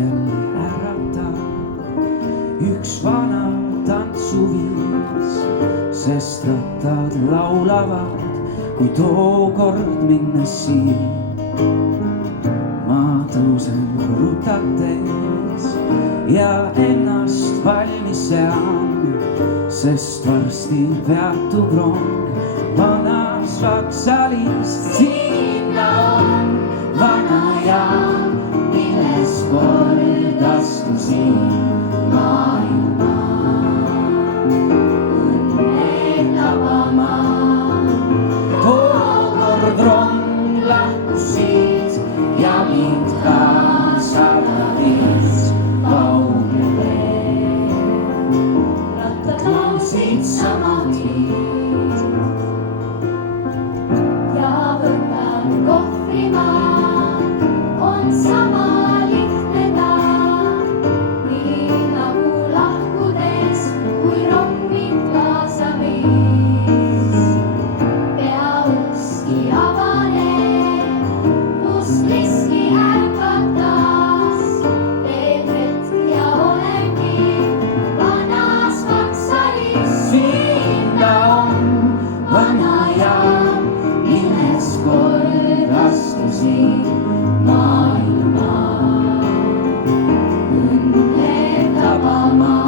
jälle äratab üks vana tantsuviis, sest rattad laulavad, kui tookord minnes siin. Ma tõusen rutates ja ennast valmis sean, sest varsti peatub rong vanas Vaksalis. Sinna on vana jaam, milles kord astusin maailma. Õnne tabama, tookord rong lahkus siit ja mind kaasada viis kaugele. Rattad laulsid sama tiid ja võtan kohvrimaa on sama lihtne ta, nii nagu lahkudes, kui rong mind kaasa viis. Peauski avaneb, must riski ärkatas, teen hetk ja olengi vanas Vaksalis. Sinna on vana jaam, milles kord astusin maailma. Õnne tabama,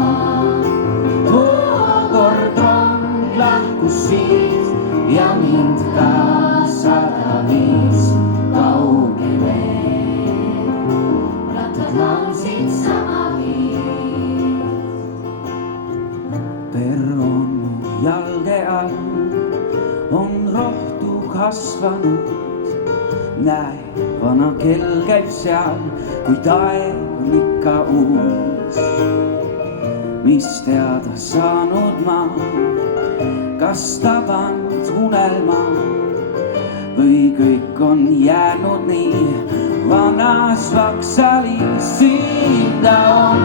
tookord rong lahkus siit ja mind kaasada viis kaugele. Rattad laulsid sama viit. Perron jalge all on rohtu kasvanud. Näe, vana kell käib seal, kui taev on ikka uus. Mis teada saanud ma, kas tabanud unelma või kõik on jäänud nii vanas Vaksalis. Siin ta on